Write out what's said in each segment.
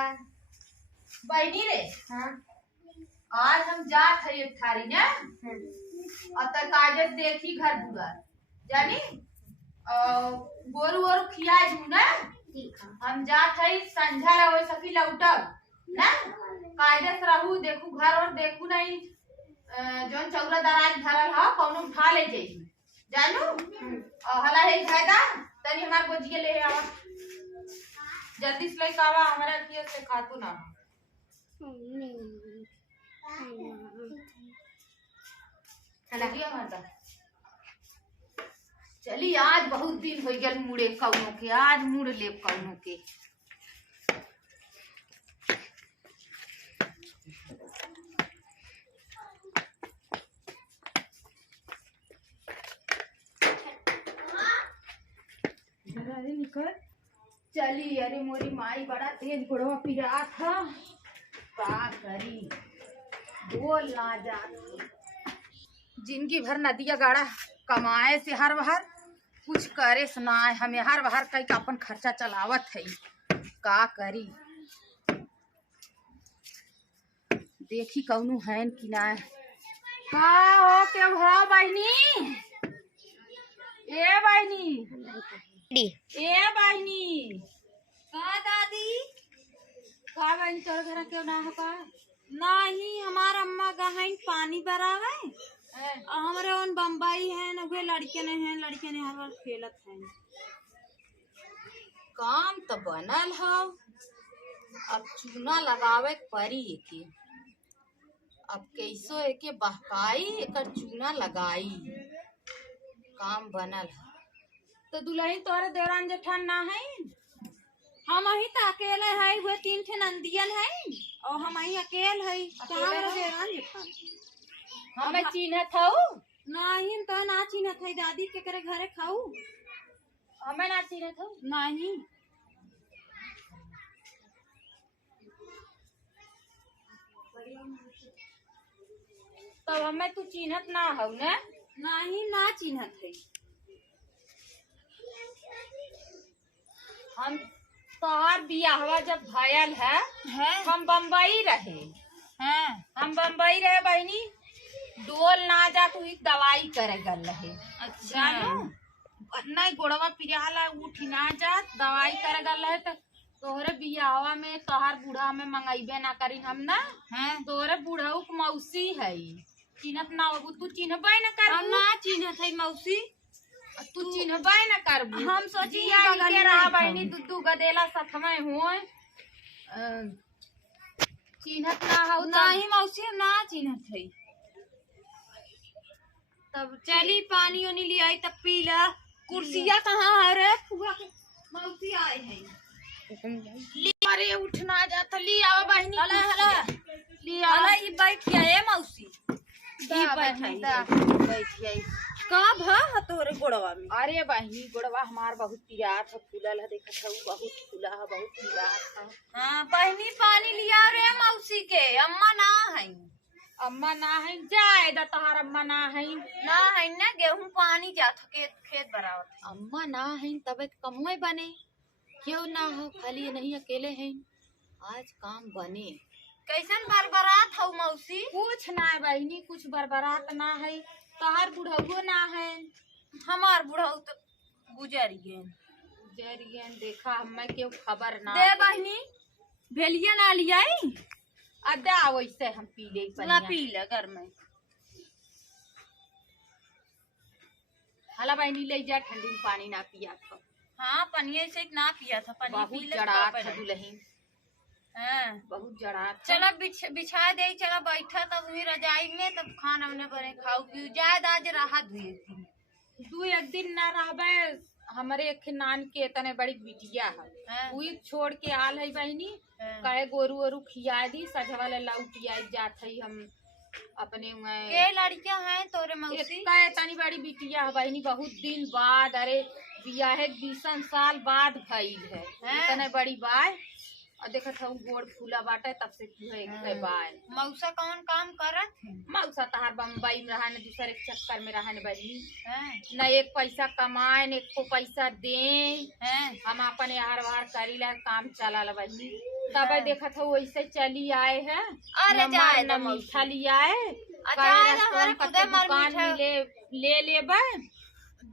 नमस्कार। बहनी रे। हाँ। आज हम जात है ठारी ने और कागज देखी घर दुआर जानी गोरू और खिया जू ना ठीक है। हम जात है संझा रहो सकी लौटब ना कागज रहू देखू घर और देखू नहीं जोन चौरा दराज धरल हा कौनो उठा ले जाई जानू हला है फायदा तनी हमार गोजिए ले आवा जल्दी से लेके आवा हमारा किए से खातू ना चली आज बहुत दिन हो गया मुड़े कौनो के आज मुड़ ले कौनो के निकल चली। अरे मोरी माई बड़ा तेज गोड़वा पिरा था का करी बोल ना जाती जिंदगी भर नदिया गाड़ा कमाए से हर बहर कुछ करे सुनाए हमें हर बहर कई का अपन खर्चा चलावत है का करी देखी कौनु है कि ना का हो के भाव बहनी ए बहनी ए बहनी का दादी का बहनी तोर घर क्यों ना हो का नहीं हमार अम्मा गहन पानी बरावे हमारे उन बम्बई है न वे लड़के ने हर बार खेलत है काम तो बनल हो अब चूना लगावे परी के अब कैसो एके बहकाई एकर चूना लगाई काम बनल तो दुल्हन तोरे देवरान जेठान ना है हम ही तो अकेले है वो 3 ठे नंदियन है और हम ही अकेले है कहाँ मेरा देवरान जेठान हमें चिन्हत हूँ नहीं तो ना चिन्हत है दादी के करे घरे खाऊ हमें ना चिन्हत हूँ नहीं तो हमें तू चिन्हत ना हो ने नहीं ना चिन्हत है हम तोहार बियाहवा जब भयल है हम बम्बई रहे हैं हम बम्बई रहे बहनी डोल ना जा तू दवाई करे गल रहे अच्छा नहीं गोड़वा पिराला उठी ना जा दवाई करे गल रहे तो तोहरे बियाहवा में तोहार बूढ़ा में मंगाइबे ना करी हम ना तोहरे बूढ़ऊ के मौसी है चिन्हत ना हो तू चिन्हबे ना कर हम ना चिन्हत है मौसी तू चिन्हबे न करबू हम सोची के रहा बहनी दूधू गदेला सथमे हो चिन्हत ना हो नहीं मौसी हम ना चिन्हत है तब चली पानी उनी ले आई तब पी ला कुर्सिया कहाँ है रे फुआ के मौसी आए है अरे उठना जाता ली आओ बहनी हला हला ली आओ हला ई बैठिया है मौसी ई बैठिया कब है तोरे गोड़वा में अरे बहनी गोड़वा हमार बहुत पियात है फूलल है देखत है बहुत फूला है बहुत पियात है हां बहनी पानी लिया रे मौसी के अम्मा ना है अम्मा ना है जाए द तोहार अम्मा ना है ना गेहूं पानी जात के खेत बरावत है अम्मा ना है तबे कमवे बने क्यों ना हो खाली नहीं अकेले हैं आज काम बने कैसन बरबरात हो मौसी कुछ ना है बहनी कुछ बरबरात ना है तोहार बुढ़ऊ ना है हमार बुढ़ऊ तो गुजर गए देखा हमें क्यों खबर ना दे बहनी भेलिया ना लियाई अदा वैसे हम पी ले ना पी ले घर में हला बहनी ले जा ठंडी पानी ना पिया था हाँ पनिया से ना पिया था पानी बहुत जड़ा था दुल्हन बहुत जड़ा चला बिछा दे चला बैठा तब हुई रजाई में तब खाना उन्हें बने खाओ पी जायद आज राहत हुई दू एक दिन ना रहबे हमारे एक नान के तने बड़ी बिटिया है वही छोड़ के आल है बहनी कहे गोरू वोरू खिया दी सजवा लौटिया जात है हम अपने के लड़कियां हैं तोरे मौसी कहे तनी बड़ी बिटिया है बहनी बहुत दिन बाद अरे बियाहे 20 साल बाद भइल है तने बड़ी बाय और देखत हूँ गोड़ फूला बाटे तब से के बाल। मौसा कौन काम करत है? मौसा तहार बम्बई में रहा न दूसरे के चक्कर में रहा न बनी हैं? न एक पैसा कमाए न एक को पैसा दे हैं? हम अपन यार वार करी ला काम चला ला बनी तब देखत हूँ वैसे चली आए है। अरे जाए न मीठा लिया है हमारे खुदे मर दुकान मीठा ले लेबे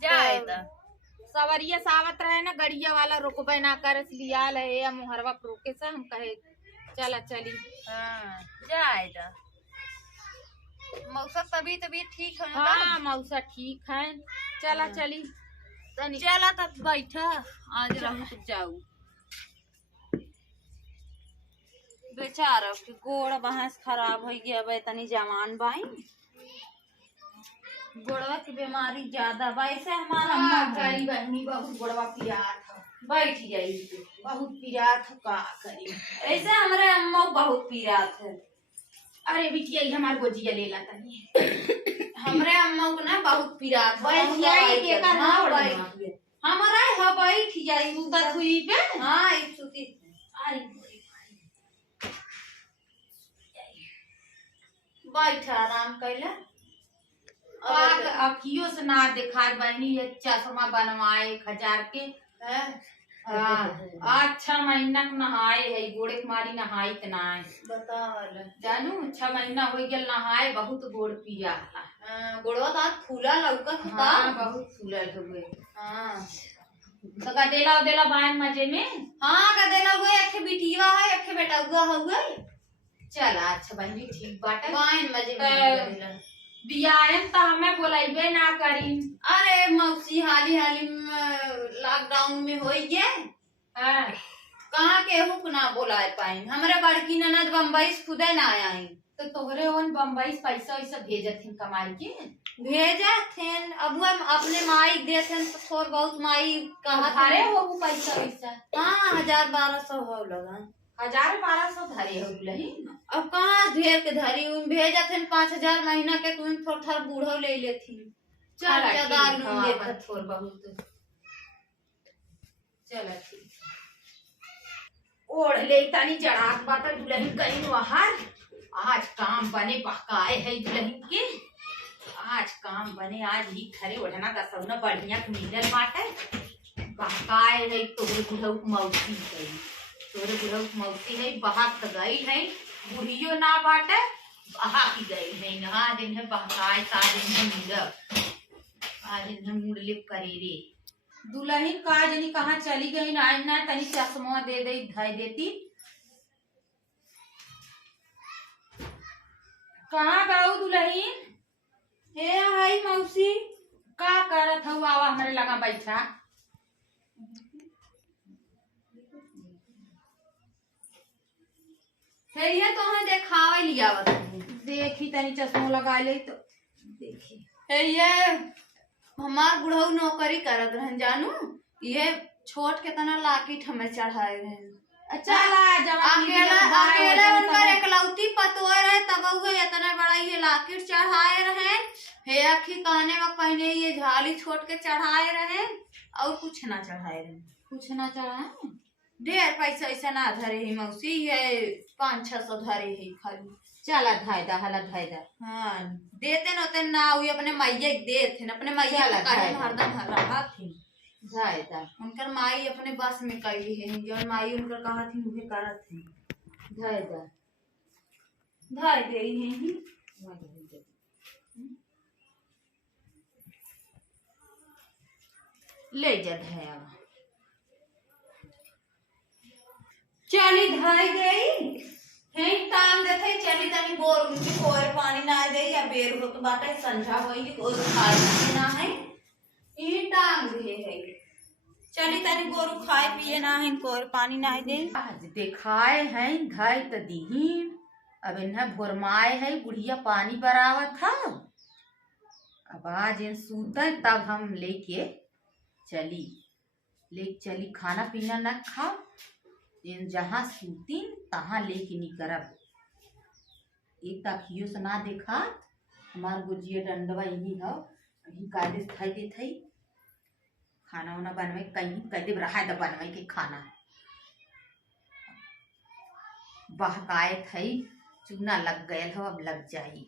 जाए सवरिया सावत रहे ना गड़िया वाला रुकबे ना कर लिया ले मुहरवा रोके से हम कहे चला चली। हाँ जाए मौसा तबीयत ठीक है? हाँ मौसा ठीक है चला चली चला तब बैठा आज रहूं तो जाऊ। बेचारा के गोड़ बहस खराब हो गया बे तनी जवान बाई गोड़वा की बीमारी ज्यादा बा। ऐसे हमारा अम्मा करी बहनी बहुत गोड़वा पियात है बैठ जाई बहुत पियात है का करी। ऐसे हमारे अम्मा बहुत पीरात है। अरे बिटिया ये हमार गोजिया ले ला तनी हमरे अम्मा को ना बहुत पीरात बैठ जाई के का ना हमारा है बैठ जाई उधर हुई पे। हां इस सुती अरे बैठ आराम कैला अखियों से ना दिखा बहनी ये चश्मा बनवाए 1000 के आज 6 महीना नहाए है गोड़े मारी नहाई त नहाए बतावल जानू 6 महीना हो गया नहाए बहुत गोड़ पिया गोड़वा तो फूला लौका था। हाँ बहुत फूलल हुए। हां तो गदेला उदेला बान मजे में। हां गदेला हुए एक बिटिया है एक बेटा हुआ हुए चला अच्छा बहनी ठीक बाटे बान मजे में बियाहन तो हमें बोलाइबे ना करी। अरे मौसी हाली हाली लॉकडाउन में हो गए कहाँ केहू को ना बोलाए पाए। हमारे बड़की ननद बम्बई से खुदे ना आई तो तोहरे ओन बम्बई से पैसा वैसा भेजत हिन कमाई के भेजा थे अब अपने माई देते तो थोड़ बहुत माई कहा धारे हो पैसा वैसा। हाँ 1000-1200 हो लगा 1000-1200 धरे हो लही अब कहाँ ढेर के धरी भेजा थे 5000 महीना के तुम थोड़ा थोड़ा बूढ़ो ले लेती चल देखत थोड़ बहुत चल ठीक ओढ़ ले तनी जड़ात बात दुल्हन कहीं वहार आज काम बने बहकाए है दुल्हन के आज काम बने आज ही खरे ओढ़ना का सौना बढ़िया मिलल बाटे बहकाए है तोरे बुढ़ऊ मौसी है तोरे बुढ़ऊ मौसी है बहाक गई है बुढ़ियो ना बाटे बहा की गई है नहा दिन है बहकाए सा दिन है मिलब आज दिन है मुड़लिप करे रे दुल्हन का जनी कहाँ चली गई ना ना तनी चश्मा दे दे धाई देती कहाँ गऊ दुल्हन हे हाय मौसी का करत हूँ आवा हमारे लगा बैठा हे ये तो हमें देखावे लिया देखी तनी चश्मा लगा ले तो देखी हे ये हमार बुढ़ऊ नौकरी करत रहन जानू ये छोट के तना लाकिट हमें चढ़ाए रहे। अच्छा अकेला अकेला उनकर एकलौती पतोय रहे तब हुए इतना बड़ा ये लाकिट चढ़ाए रहे हे अखी कहने में पहने ये झाली छोड़ के चढ़ाए रहे और कुछ ना चढ़ाए रहे कुछ ना चढ़ाए ढेर पैसा ऐसा ना धरे ही मौसी ये 500-600 धरे ही खाली चला धायदा हला धायदा हाँ देते न होते ना हुई अपने मैया देते न अपने मैया हरदम रहा थी धायदा उनकर माई अपने बस में कैली है जो माई उनकर कहा थी मुझे करत थी धायदा धाय दे ही है ले जा धाया चली धाय गई हे टांग देते चली तनी बोर उनकी कोर पानी ना दे या बेर हो तो बाटे संझा होई और खाए ना है ई टांग दे है चली तनी गोरु खाए पिए ना है कोर पानी ना दे आज देखाए हैं धाय त दीहीन अब इन्हें भोरमाए है बुढ़िया पानी बरावत था अब आज इन सूते तब हम लेके चली खाना पीना न खा इन जहाँ सूती तहाँ लेके निकरब एक तखियो से ना देखा हमार गुजिया डंडवा यही है अभी काले खाई देते है खाना वाना बनवे कहीं कदे रहा है बनवे के खाना बहकाए थई चूना लग गए हो, अब लग जाई।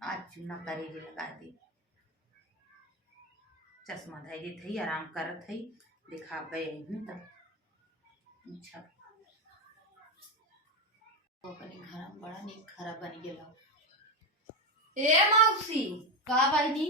आज चूना करेले लगा दे। चश्मा धै दे थई, आराम करत थई, दिखा गए तब अच्छा अपने घर में बड़ा निक खरा बन गेल। ए मौसी, का बहनी?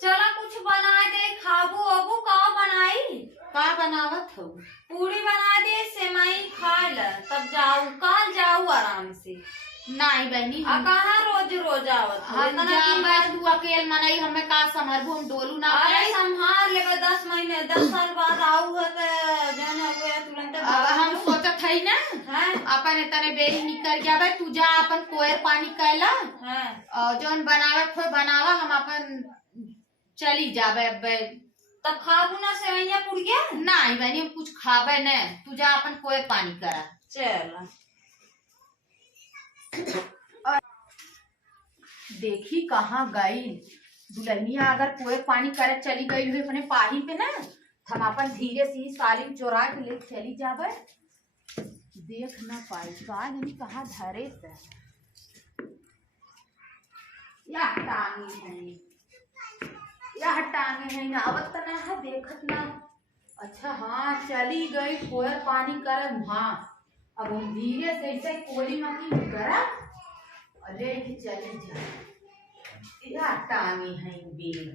चला कुछ बना दे, खाबू अबू का बनाई? का बनावत हो? पूरी बना दे, सेवई खा ल, तब जाऊ, कल जाऊ आराम से। नहीं बहनी, आ कहाँ रोज रोज आवत हो? हम जाबे तू अकेल मनई, हमें का संभरबू, हम डोलू ना। अरे संभाल लेबे, 10 महीने 10 साल बाद आऊ है त जन हुए तुरंत। अब हम सोचत हई ना हैं अपन तने बेरी निकल जाबे, तू जा अपन कोयर पानी कैला हैं और जोन बनावे खोई बनावा, हम अपन चली जाबे। तब खाबू ना सेवैया पुड़िया? नहीं बहनी, हम कुछ खाबे न, तू जा अपन कोयर पानी करा। चल देखी कहाँ गई दुल्हनिया, अगर कोयर पानी करे चली गई हुई अपने पाही पे ना, हम अपन धीरे से ही साली चोरा के ले चली जाबे, देख ना पाई का नहीं कहाँ धरे से। या टांगे है, यह टांगे है ना, आवत ना है, देखत ना। अच्छा हाँ, चली गई कोयर पानी करे वहाँ। अब हम धीरे से ऐसे कोली मकी करा और ले के चली जा। यह टांगे है, बेल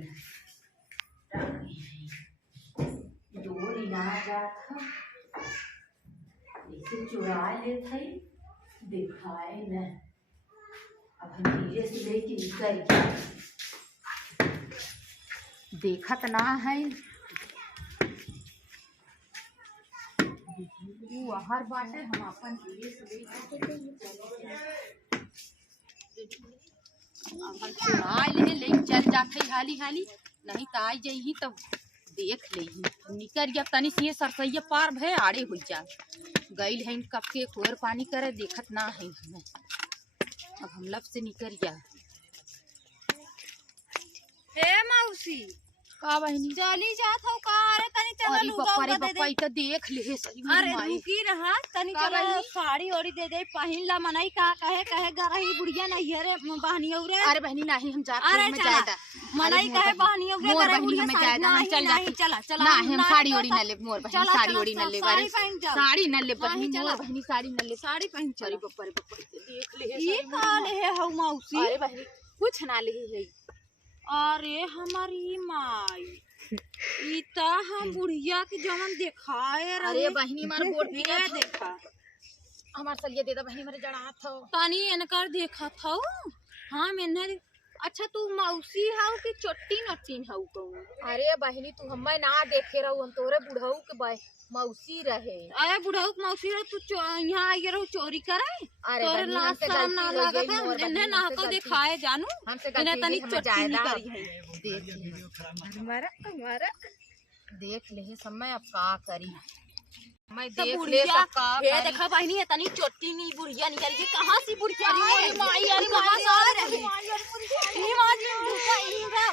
टांगे है, डोरी ना जात है, इसे चुरा लेत है, दिखाए न। अब हम धीरे से लेके निकल गए, देखत ना है हर बाटे। हम अपन धीरे से अपन चुरा ले चल जाते हाली हाली, नहीं तो आई जाई तब देख ले निकल गया। तनी से सरसैया पार भय आड़े हो जा गई है, कब के कोयर पानी करे देखत ना है हमें। अब हम लब से निकल गया। ए मौसी, का बहनी? चली जात हो का? अरे तनी चल अरे लुगा बप्पा रे उगा दे बप्पा, दे। ई तो देख ले सही अरे माई। रुकी रहा, तनी का चल बहनी? साड़ी ओड़ी दे दे, पहिन ला मनई का कहे कहे गरही बुढ़िया नहीं है रे बहनी औरे। अरे बहनी नहीं, हम जाते अरे हैं, मैं चला, जायदा मनई कहे बहनी औरे मोर गरही बहनी बुढ़िया हमें साड़ी जायदा, हम नहीं चल नहीं, जाते। चला चला ना हम साड़ी ओड़ी तो न ले, मोर बहनी चला, साड़ी चला, ओड़ी न ले, साड़ी पहन जाओ। साड़ी न ले बहनी, नहीं, चला। मोर बहनी साड़ी न ले, साड़ी पहन अरे चला। बप्पा रे बप्पा, देख ले ये का ले है हौ मौसी? अरे बहनी कुछ ना ले है। अरे हमारी माई, ई ता हम बुढ़िया की जवन दिखाए रहे। अरे बहनी मार गोड़ पे ये देखा, हमार सलिया दे दा बहनी, मेरे जड़ा हाथ हो। तनी इनकर देखा था। हाँ मैंने। अच्छा तू मौसी हाउ कि चोटी नटीन हाउ कहूँ? अरे बहनी तू हमें ना देखे रहू, हम तोरे बुढ़ऊ के मौसी रहे। अरे बुढ़ऊ के मौसी रहो, तू यहाँ आई रहू चोरी करे? अरे तोरे बहनी, लाज हमसे शरम ना गलती हो लागत गई, है? मोर बहनी, इन्हें ना हमसे को गलती। दिखाए जानू, हमसे इन्हें तनी हमें चोटी जायदा नहीं करी है। देख ले समय अब का करी, मैं तो देख ले बुढ़िया सब का ये करी। देखा बहनी, है तनी चोटी नहीं बुढ़िया निकल के कहाँ सी बुढ़िया? अरे अरे माई, अरे कहाँ माई, से आ अरे रही? माई, अरे नहीं माँ जी, भूखा ही रहो।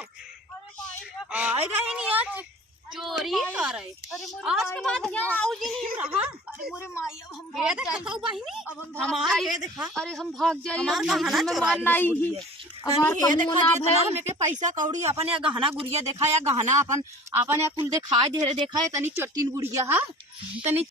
आए रही नहीं आज चोरी कर रहे। आज के बाद यहाँ आओ जी नहीं रहा। अरे मोरे माई, अब हम ये भाग देखा जाई। था बहनी, अब हम हमार भाग ये जाई। देखा, अरे हम भाग जाई, हमार अब गहना हमें चुरा मारना ली ही। अब हमार ये देखा कमोना जितना भैल। हमें के पैसा कौड़ी अपन या गहना गुड़िया देखा या गहना अपन अपन या कुल दिखाए धीरे देखा है, तनी चोटीन बुढ़िया हा तनी